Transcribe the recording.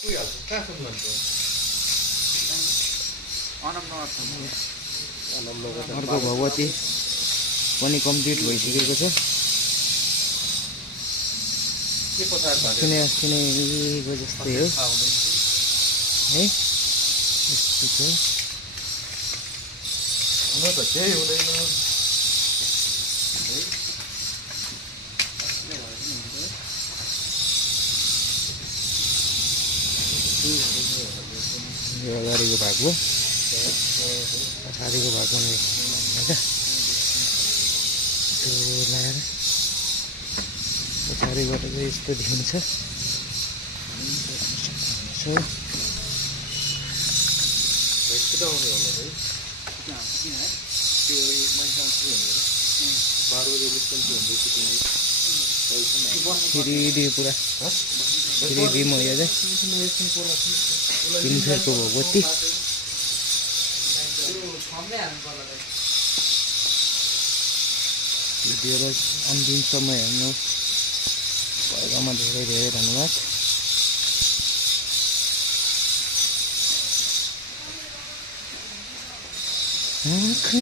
अर्को भगवती पनि कम्प्लिट भइसकेको छ। सुनेको जस्तै हो है, यस्तो छ। यो अगाडिको भाग हो, पछाडिको भाग पनि त्यो लगाएर पछाडिबाट चाहिँ यस्तो देखिन्छ। पुरा फेरि म यो चाहिँ 3 फेरको भगवती भिडियोलाई अन्तिमसम्म हेर्नु भएकोमा धेरै धेरै धन्यवाद।